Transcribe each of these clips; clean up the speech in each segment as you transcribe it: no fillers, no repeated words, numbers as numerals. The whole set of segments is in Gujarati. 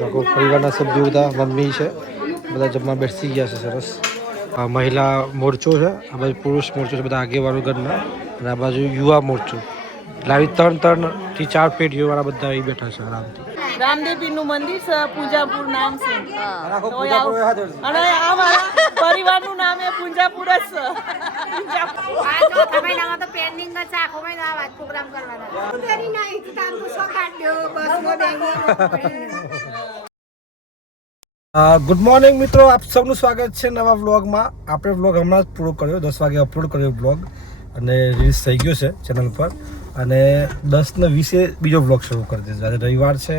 લોકો પરિવારના સભ્યો બધા મમ્મી છે બધા જમવા બેસી ગયા છે. સરસ આ મહિલા મોરચો છે, આ બાજુ પુરુષ મોરચો છે, બધા આગેવાનો ઘરના, અને આ બાજુ યુવા મોરચો. એટલે આવી 3 થી 4 પેઢીઓ વાળા બધા અહીં બેઠા છે આરામથી. રામદેવપીર નું મંદિર છે, પૂજાપુર નામ છે. અને આ મારા પરિવારનું નામ એ પૂજાપુર જ છે. ગુડ મોર્નિંગ મિત્રો, આપ સૌનું સ્વાગત છે નવા વ્લોગમાં. આપણે વ્લોગ હમણાં જ પૂરો કર્યો, 10 વાગે અપલોડ કર્યો વ્લોગ, અને રિલીઝ થઈ ગયો છે ચેનલ પર. અને 10:20 બીજો વ્લોગ શરૂ કરી દીધો. આજે રવિવાર છે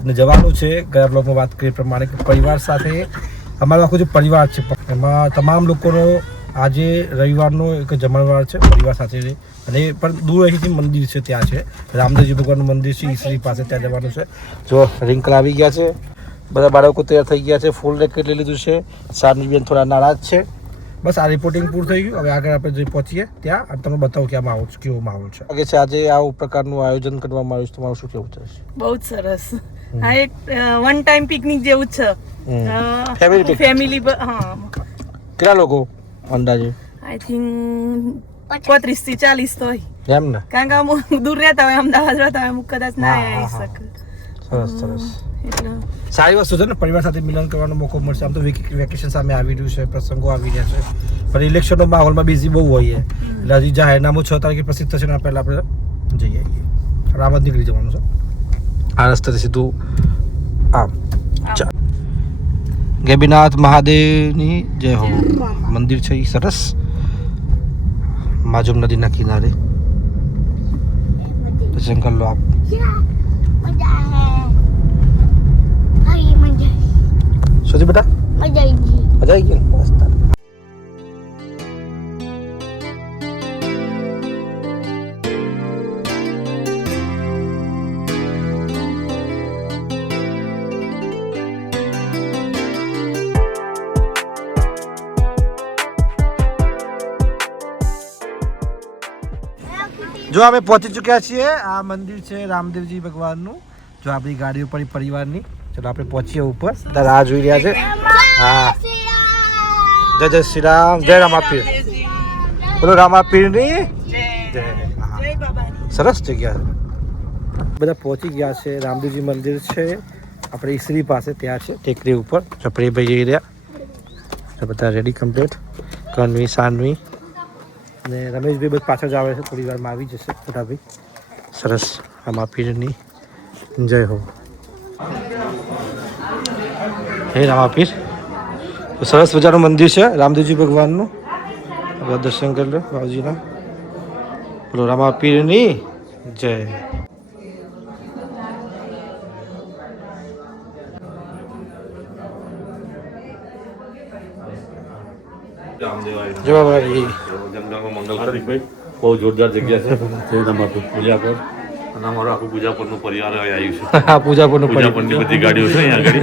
અને જવાનું છે. ગયા વ્લોગમાં વાત કરી પ્રમાણે કે પરિવાર સાથે અમારો આખો જે પરિવાર છે એમાં તમામ લોકોનો આજે રવિવારનો એક જમણવાર છે પરિવાર સાથે. અને પણ દૂર અહીંથી મંદિર છે, ત્યાં છે રામદેવજી ભગવાનનું મંદિર છે ઈસરી પાસે, ત્યાં જવાનું છે. જો રિંકલ આવી ગયા છે, બધા બાળકો તૈયાર થઈ ગયા છે, ફૂલ રેકેટ લઈ લીધું છે. સારની બેન થોડા નારાજ છે. બસ આ રિપોર્ટિંગ પૂરું થઈ ગયું. હવે આગળ આપણે જે પહોંચીએ ત્યાં અને તમને બતાવું કે આ માહોલ કેવો માહોલ છે. આગે છે આજે આવું પ્રકારનું આયોજન કરવામાં આવ્યું છે. તમારું શું કેવું છે? બહુ જ સરસ. હા, એક વન ટાઈમ પિકનિક જેવું જ છે. ફેમિલી. હા, કેટલા લોકો અંદાજે? આઈ થિંક 35 થી 40 તો હોય એમ ને, કારણ કે અમુક દૂર રહેતા હોય, અમદાવાદ રહેતા હોય, અમુક કદાચ ના આવી શકે. સરસ સરસ. સારી વસ્તુ છે ને, પરિવાર સાથે મિલન કરવાનો મોકો મળશે. આમ તો વેકેશન સામે આવી રહ્યું છે, પ્રસંગો આવી રહ્યા છે, પણ ઇલેક્શનનો માહોલમાં બિઝી બહુ હોઈએ. એટલે હજી જાહેરનામું 6 તારીખે પ્રસિદ્ધ થશે ને પહેલાં આપણે જઈ આવીએ. આમ જ નીકળી જવાનું છે આ રસ્તેથી સીધું આમ. ગેબીનાથ મહાદેવની જય હો મંદિર છે એ સરસ, માજુમ નદીના કિનારે. દર્શન કરી લો આપ. સોચી બેટા, મજા આવી ગઈ. બસ જો અમે પહોંચી ચૂક્યા છીએ. આ મંદિર છે રામદેવજી ભગવાનનું. જો આપણી ગાડીઓ પડી પરિવારની. ચલો આપણે પહોંચીએ ઉપર. રાહ જોઈ રહ્યા છે. હા, જય જય શ્રી રામ, જય રામાપીર. બોલો રામાપીરની જય. સરસ જગ્યા છે. બધા પહોંચી ગયા છે. રામદેવજી મંદિર છે આપણે ઈસરી પાસે, ત્યાં છે ટેકરી ઉપર. ચપડીભાઈ જઈ રહ્યા, બધા રેડી કમ્પ્લીટ. કનવી સાનવી અને રમેશભાઈ બસ પાછળ જ આવે છે, થોડી વારમાં આવી જશે મોટાભાઈ. સરસ. રામાપીરની જય હો. હે રામાપીર. તો સરસ મજાનું મંદિર છે રામદેવજી ભગવાનનું. દર્શન કરી લો બાબુજીના. બોલો રામાપીરની જય. જો ભાઈ બહુ જોરદાર જગ્યા છે પૂજા પર. અને અમારું આખું પૂજાપરનું પરિવાર આવ્યું છે. હા, પૂજાપુરનું પૂજાપરની બધી ગાડીઓ છે અહીંયા આગળ.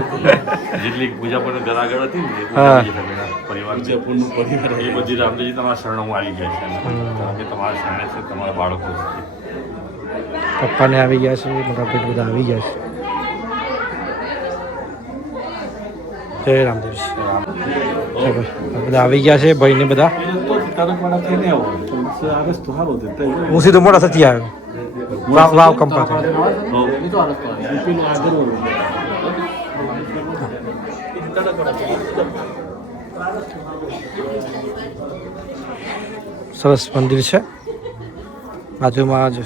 જેટલી પૂજાપરની ઘર આગળ હતી ને પરિવાર પૂજાપુરનું પરિવાર એ બધી રામદેવજી તમારા શરણમાં આવી ગયા છે. કારણ કે તમારા શરણે છે, તમારા બાળકો છે. પપ્પાને આવી ગયા છે, મોટા પેટ બધા આવી ગયા છે. જય રામદેવજી. બધા આવી ગયા છે ભાઈને બધા. હું સીધો મોડા થતી આવ્યો. વાવ કંપા થાય. સરસ મંદિર છે. બાજુમાં જ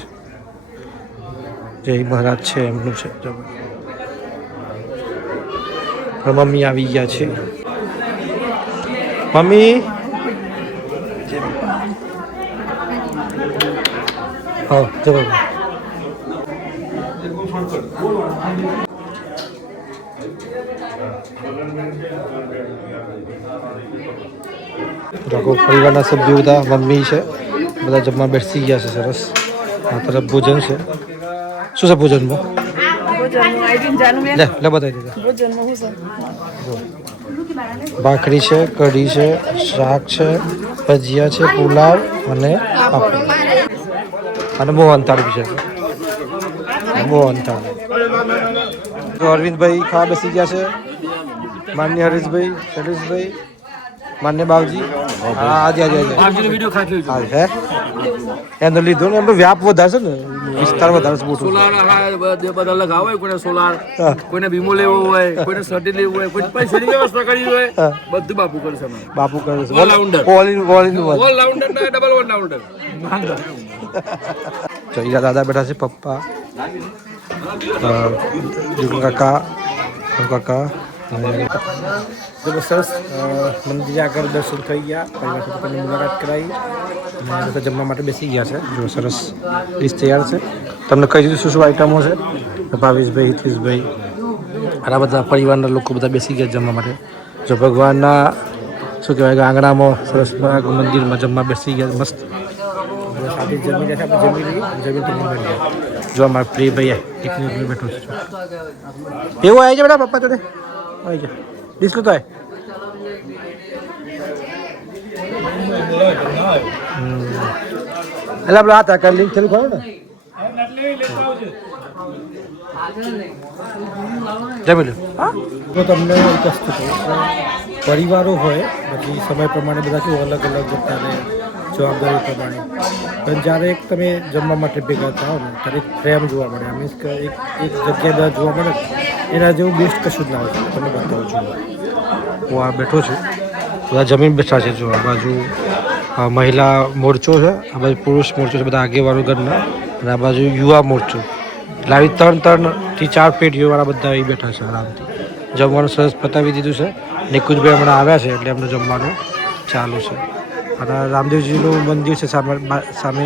જય મહારાજ છે એમનું છે. મમ્મી આવી ગયા છે. મમ્મી હા ચલો. લોકો પરિવારના સભ્યો બધા મમ્મી છે બધા જમવા બેસી ગયા છે. સરસ. આ તરફ ભોજન છે. શું છે ભોજનમાં? લે બતાવી દીધા. ભાખરી છે, કઢી છે, શાક છે, ભજીયા છે, પુલાવ અને પાપડ અને મોહનથાળ બી છે. મોહનથાળ તો અરવિંદભાઈ ખાવા બેસી ગયા છે, માન્ય હરીશભાઈ, શૈલેષભાઈ, માન્ય બાવજી. હા આજે હે એનો લીધો ને એમનો વ્યાપ વધારશે ને, વિસ્તાર વધારશે મોટું. બધા લગાવે કોઈને સોલાર, કોઈને વીમો લેવો હોય, કોઈને સર્ટી લેવું હોય, કોઈ પૈસાની વ્યવસ્થા કરવી હોય, બધું બાપુ કરશે. બાપુ કરે છે ઓલરાઉન્ડર, ઓલરાઉન્ડર ના ડબલ ઓલરાઉન્ડર. ચૈરા દાદા બેઠા છે, પપ્પા, કાકા, કાકા. સરસ મંદિરે આગળ દર્શન થઈ ગયા, પરિવાર સાથે મુલાકાત કરાવી અને બધા જમવા માટે બેસી ગયા છે. જો સરસ ડીશ તૈયાર છે. તમને કહી દીધું શું શું આઈટમો છે. ભાવેશભાઈ, હિતેશભાઈ, આ બધા પરિવારના લોકો બધા બેસી ગયા જમવા માટે. જો ભગવાનના શું કહેવાય કે આંગણામાં સરસ મંદિરમાં જમવા બેસી ગયા મસ્ત. સાથે જમી રહ્યા છે, આપણે જમી લઈએ. જો અમારા પ્રિયભાઈ એકની બેઠો છે. એવું આવી જાય બેટા પપ્પા જોડે આવી જાય ડીશ લેતો એટલે આપણે આ તાકા લિંક થયેલું ખબર ને જમી લો. તો તમને એક વસ્તુ કહું, પરિવારો હોય પછી સમય પ્રમાણે બધા કેવું અલગ અલગ જતા રહે, જવાબદારી પ્રમાણે, પણ જ્યારે એક તમે જમવા માટે ભેગા થાઓ ને ત્યારે એક પ્રેમ જોવા મળે. મીન્સ કે એક જગ્યા જોવા મળે એના જેવું બેસ્ટ કશું જ ના હોય. તમે બતાવું છું, હું આ બેઠો છું, બધા જમીન બેઠા છે. જો આ બાજુ મહિલા મોરચો છે, આ બાજુ પુરુષ મોરચો છે, બધા આગેવાનો ઘરના, અને આ બાજુ યુવા મોરચો. એટલે આવી 3 થી 4 પેઢીઓવાળા બધા અહીં બેઠા છે. આરામથી જમવાનું સરસ પતાવી દીધું છે. નિકુંજભાઈ હમણાં આવ્યા છે એટલે એમનું જમવાનું ચાલુ છે. અને રામદેવજીનું મંદિર છે સામે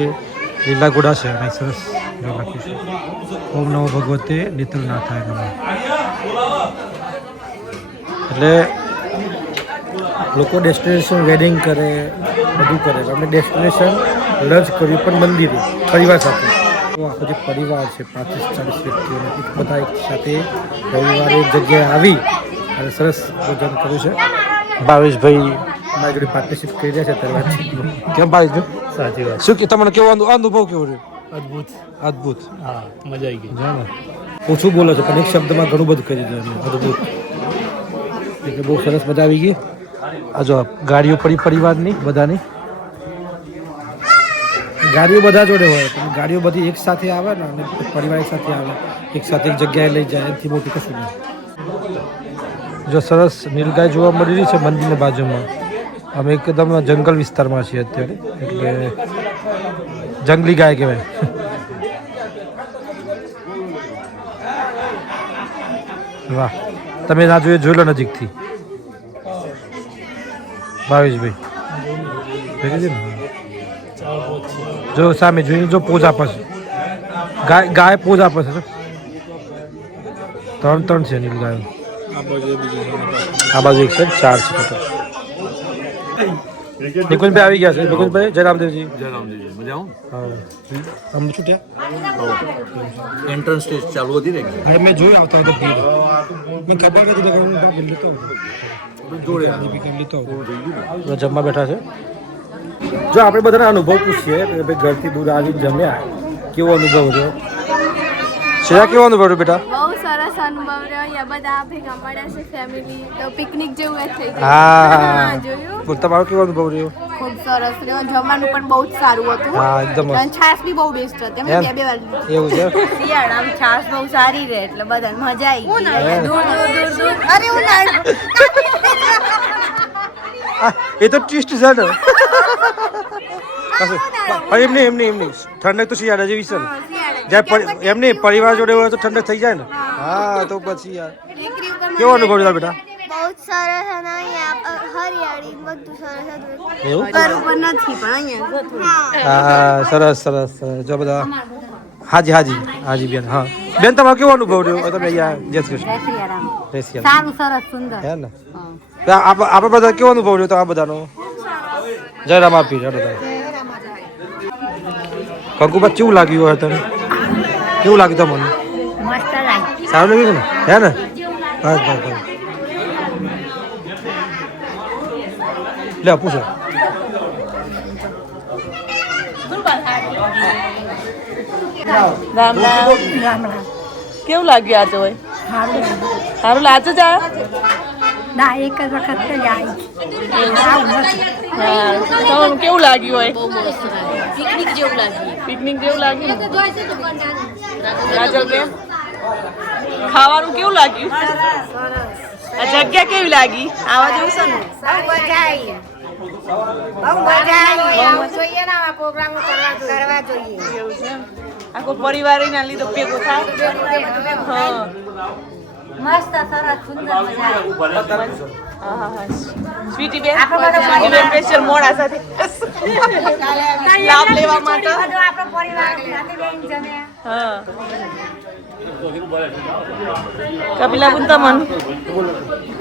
લીલા ઘોડા છે અને સરસ લખ્યું છે ઓમ નમો ભગવતે નેત્રનાથાય નમઃ. એટલે લોકો ડેસ્ટિનેશન વેડિંગ કરે, બધું કરે. અમે ડેસ્ટિનેશન લંચ કર્યું પણ મંદિરે પરિવાર સાથે. તો આખો જે પરિવાર છે 35-40 વ્યક્તિઓને બધા એક સાથે રવિવારે એક જગ્યાએ આવી અને સરસ ભોજન કર્યું છે. ભાવેશભાઈ મારી જોડે પાર્ટનરશિપ કરી રહ્યા છે અત્યારે. કેમ ભાઈ? સાચી વાત. શું કે તમને કેવો અનુભવ કેવો રહ્યો? અદ્ભુત. હા, મજા આવી ગઈ. ને ઓછું બોલો છો પણ એક શબ્દમાં ઘણું બધું કરી દીધું. અદ્ભુત એટલે બહુ સરસ મજા આવી ગઈ. આ જો ગાડીઓ પરિવારની બધાની ગાડીઓ બધા જોડે હોય પણ ગાડીઓ બધી એક સાથે આવે ને અને પરિવાર એક સાથે આવે, એક સાથે એક જગ્યાએ લઈ જાય, એનાથી મોટું કશું નહીં. જો સરસ નીલગાય જોવા મળી રહી છે મંદિરની બાજુમાં. અમે એકદમ જંગલ વિસ્તારમાં છીએ અત્યારે, એટલે જંગલી ગાય કહેવાય. વાહ, તમે ના જોઈ લો નજીકથી. ભાવેશભાઈ જો સામે જોઈને જો પોઝ આપે છે, ગાય પોઝ આપે છે. 3 છે નીલ ગાયો. આ બાજુ 1 છે, 4 છે ટોટલ. નિકુંજભાઈ આવી ગયા છે. નિકુંજભાઈ જય રામદેવજી. મજા હા, અમને છૂટ્યા એન્ટ્રન્સ ટેસ્ટ ચાલુ હતી ને. અરે મેં જોયું આવતા હતા ભીડ, મને ખબર નથી કે હું લેતો જમવા બેઠા છે. જો આપણે બધાના અનુભવ પૂછીએ કે ભાઈ ઘરથી દૂર આવીને જમ્યા કેવો અનુભવ રહ્યો? શ્રેયા કેવો અનુભવ રહ્યો બેટા? બહુ સરસ અનુભવ રહ્યો. અહીંયા બધા ભેગા મળ્યા છે ફેમિલી, તો પિકનિક જેવું જ થઈ ગયું. હા, જોયું. બોલ તમારો કેવો અનુભવ રહ્યો? ખૂબ સરસ રહ્યો. જમવાનું પણ બહુ જ સારું હતું. હા, એકદમ અને છાશ બી બહુ બેસ્ટ હતી. અમે 2 વાર લીધી. એવું છે. શિયાળામાં છાશ બહુ સારી રહે એટલે બધાને મજા આવી ગઈ. દૂર અરે ઉનાળો એ તો ટ્વિસ્ટ છે ને. એમની ઠંડક તો શિયાળા જેવી છે ને. જ્યારે એમની પરિવાર જોડે હોય તો ઠંડક થઈ જાય ને. હા, તો પછી યાર કેવો અનુભવ રહ્યો બેટા? બહુ સરસ અને અહીંયા હરિયાળી બધું સરસ હતું. એવું? ઘર ઉપર નથી પણ અહીંયા હા, સરસ. જો બધા હાજી બેન. હા બેન, તમારો કેવો અનુભવ રહ્યો? તમે અહીંયા જય શ્રી કૃષ્ણ. સારું સરસ સુંદર હે ને? આપણે બધા કેવો અનુભવ રહ્યો તો આ બધાનો? જય રામ આપી બધા. કંકુબા કેવું લાગ્યું હોય તને? કેવું લાગ્યું તમને? મસ્ત લાગ્યું. સારું લાગ્યું ને? હે ને? બસ. લે પૂછો. રામ રામ. કેવું લાગ્યું આજે હોય? સારું લાચું જ આવ્યો ના એક જ વખત તો જાય હા તમને કેવું લાગ્યું હોય પિકનિક જેવું લાગ્યું રાજલબેન ખાવાનું કેવું લાગ્યું આ જગ્યા કેવી લાગી આવા જેવું છે ને એવું છે આખો પરિવાર ના લીધો ભેગો થાય હા મસ્ત સરસ સુંદર મજા આવે સ્વીટી બેન સ્પેશિયલ મોડા સાથે લાભ લેવા માટે આપણો પરિવાર સાથે બેન જમે હા કપિલા બુન તમન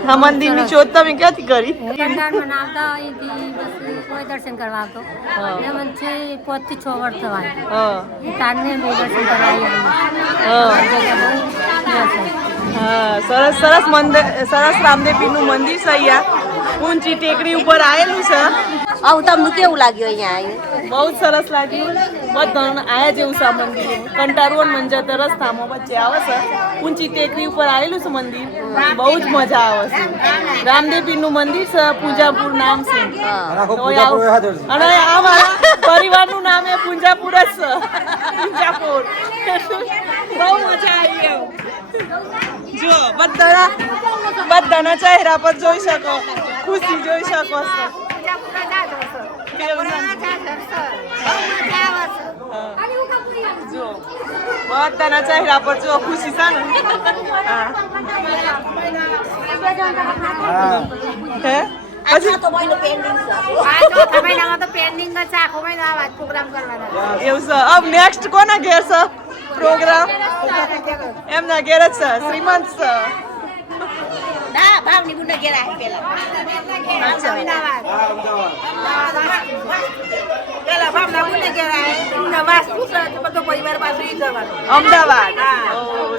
હા મંદિરની શોધ તમે ક્યાંથી કરી કંડાળમાં આવતા અહીંથી બસ કોઈ દર્શન કરવા આવતો ને મને 5 થી 6 વર્ષ થવાય હા તારને બહુ દર્શન કરવા હા સરસ સરસ મંદિર સરસ રામદેવપીરનું મંદિર છે અહીંયા ઊંચી ટેકરી ઉપર આવેલું છે આવું તમને કેવું લાગ્યું અહીંયા આવીને બહુ જ સરસ લાગ્યું બધા આયા જેવું છે આ મંદિર કંટાળું અને મંજર રસ્તામાં વચ્ચે આવે છે ઊંચી ટેકરી ઉપર આવેલું છે મંદિર બહુ જ મજા આવે છે રામદેવપીરનું મંદિર છે પૂજાપુર નામ છે અને આ મારા પરિવારનું નામ એ પૂજાપુર જ છે પૂજાપુર બહુ મજા આવી એમ જો બધાના ચહેરા પર જોઈ શકો ખુશી જોઈ શકો છો જો બધાના ચહેરા પર જો ખુશી છે ને હે પછી એવું છે अब નેક્સ્ટ કોના ઘેર છે પ્રોગ્રામ એમના ઘેર જ છે શ્રીમંત છે અમદાવાદ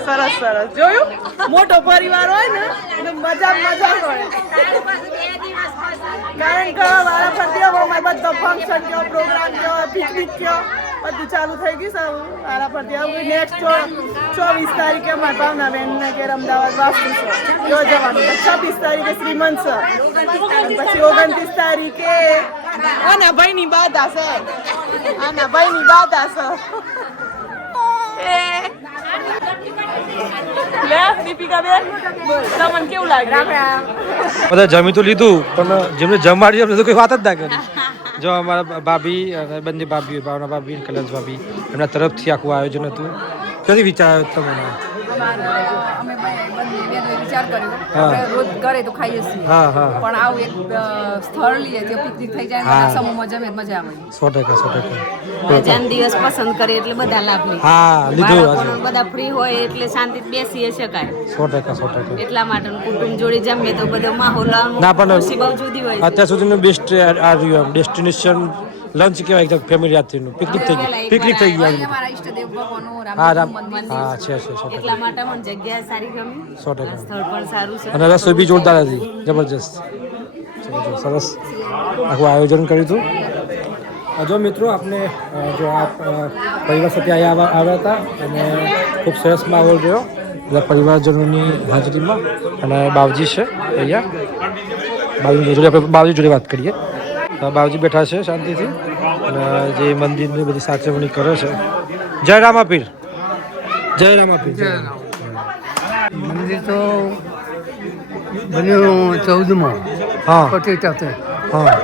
સરસ સરસ જોયું મોટો પરિવાર હોય ને એટલે મજા હોય કારણ કે મારા ફરતી બધો ફંક્શન કયો પ્રોગ્રામ કયો પિકનિક કયો બધું ચાલુ થઈ ગયું છે મારા ફરતી નેક્સ્ટ 24 તારીખે મારા ભાવના બેનના ઘેર અમદાવાદ વાસ્તુ છે યોજવાનું 26 તારીખે શ્રીમંત છે પછી 29 તારીખે આના ભાઈની બાધા છે લે દીપિકા બેન તમને કેવું લાગ્યું બધા જમી તો લીધું પણ જેમને જમાડી એમને તો કોઈ વાત જ ના કરી જો અમારા ભાભી અને બંને ભાભીઓ ભાવના ભાભી અને કૈલાસ ભાભી એમના તરફથી આખું આયોજન હતું ક્યાંથી વિચાર આવ્યો તમને વિચાર કર્યો રોજ ઘરે તો ખાઈએ છીએ પણ આવું એક સ્થળ લઈએ તો પિકનિક થઈ જાય સમૂહમાં જમે મજા આવે 100% જન્મ દિવસ પસંદ કરે એટલે બધા લાભ લે હા લીધું બધા ફ્રી હોય એટલે શાંતિથી બેસી શકાય 100% એટલા માટે કુટુંબ જોડે જમે તો બધો માહોલ ના પણ ખુશી બહુ જુદી હોય અત્યાર સુધીનું બેસ્ટ આ રહ્યું ડેસ્ટિનેશન લંચ કહેવાય એકદમ ફેમિલી યાત્રીનું પિકનિક થઈ ગયું અમારા ઈષ્ટદેવ ભગવાનનું હા રામ હા છે એટલા માટે મને જગ્યા સારી ગમી 100% સ્થળ પણ સારું છે અને રસોઈ બી જોરદાર હતી જબરજસ્ત સરસ આખું આયોજન કર્યું હતું જો મિત્રો આપણે જો આ પરિવાર સાથે આવ્યા હતા અને ખૂબ સરસ માહોલ રહ્યો બધા પરિવારજનોની હાજરીમાં અને બાવજી છે અહીંયા બાવજી જોડે વાત કરીએ બાવજી બેઠા છે શાંતિથી અને જે મંદિરની બધી સાચવણી કરે છે જય રામાપીર મંદિર તો બન્યું 14માં હા 75 હા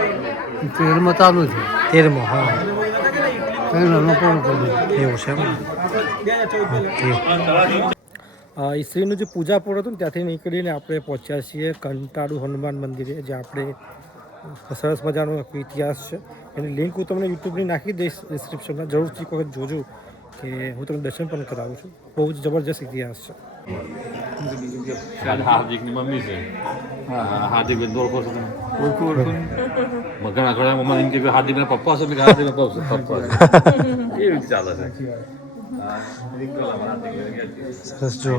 13માં ચાલુ છે 13માં હા પૂરું કર્યું એવું છે ઓકે ઈશ્રીનું જે પૂજાપુર હતું ને ત્યાંથી નીકળીને આપણે પહોંચ્યા છીએ કંટાળુ હનુમાન મંદિરે જે આપણે સરસ મજાનો ઇતિહાસ છે એની લિંક હું તમને યુટ્યુબની નાખી દઈશ ડિસ્ક્રિપ્શનમાં જરૂરથી એક વખત જોજો કે હું તમને દર્શન પણ કરાવું છું બહુ જ જબરજસ્ત ઇતિહાસ છે હાર્દિકની મમ્મી છે હાર્દિક બેન ઓળખો છો તમે ઘણા મમ્મા એમ કે હાર્દિકના પપ્પા છે હાર્દિકના પપ્પા એવી રીતે ચાલે છે સરસ જો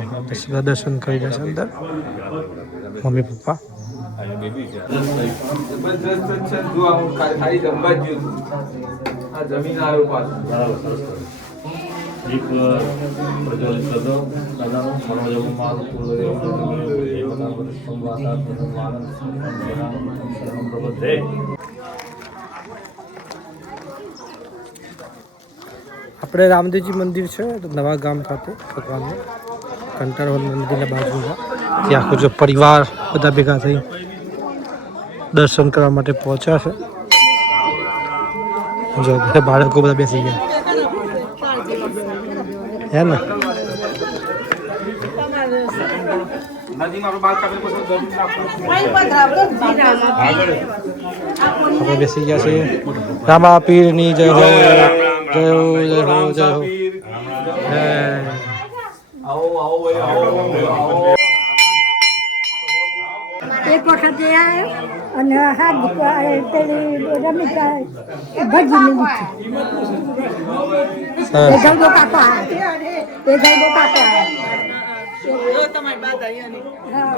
દર્શન કરી રહ્યા છે અંદર મમ્મી પપ્પા દીપ પ્રજ્વલિત કરો દાદાનો સર્વજગમાં આપણે રામદેવજી મંદિર છે નવા ગામ ખાતે ભગવાનનું કંટાળવન મંદિરના બાજુમાં ત્યાં આખો જો પરિવાર બધા ભેગા થઈ દર્શન કરવા માટે પહોંચ્યા છે. જો બધા બાળકો બધા બેસી ગયા હે ને. આપણે બેસી ગયા છીએ. રામા પીરની જય હો, જય હો, જય હો, જય હો. એક વખત એ આવ્યો અને હાથ પેલી રમીતા ભજીને મૂકી એ ગરબો કાપો આવ્યો એ ગરબો કાપો જો તમારી બાત અહીંયા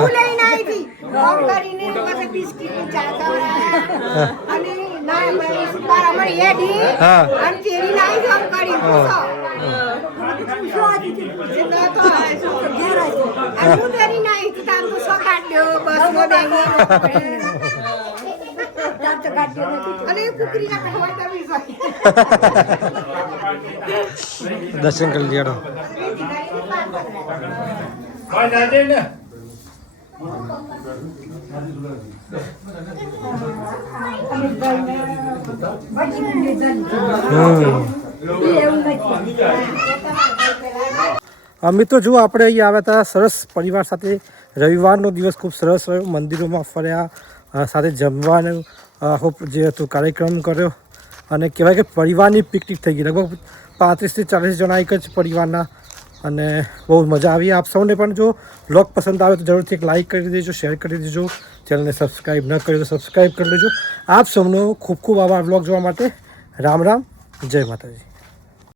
હું લઈને આવી હતી ફોન કરીને પછી બિસ્કિટ ચા ખવડાવ્યા અને ના અમારી એડી અને તેરી લાઈ જામ કરી પૂછો હું તેરી ના આવી તામ તો સો કાઢ્યો બસ મો બેંગે અને કુકરી ના કહેવાય કરવી જોઈએ. દર્શન કરી લીધા. મિત્રો જો આપણે અહીં આવ્યા હતા સરસ પરિવાર સાથે. રવિવારનો દિવસ ખૂબ સરસ રહ્યો. મંદિરોમાં ફર્યા, સાથે જમવાનું આખો જે હતું કાર્યક્રમ કર્યો અને કહેવાય કે પરિવારની પિકનિક થઈ ગઈ. લગભગ 35 થી 40 જણા એક જ પરિવારના અને બહુ મજા આવી. આપ સૌને પણ જો બ્લોગ પસંદ આવે તો જરૂરથી એક લાઇક કરી દેજો, શેર કરી દેજો. ચેનલને સબસ્ક્રાઈબ ન કર્યું તો સબસ્ક્રાઈબ કરી લેજો. આપ સૌનો ખૂબ ખૂબ આભાર બ્લોગ જોવા માટે. રામ રામ, જય માતાજી.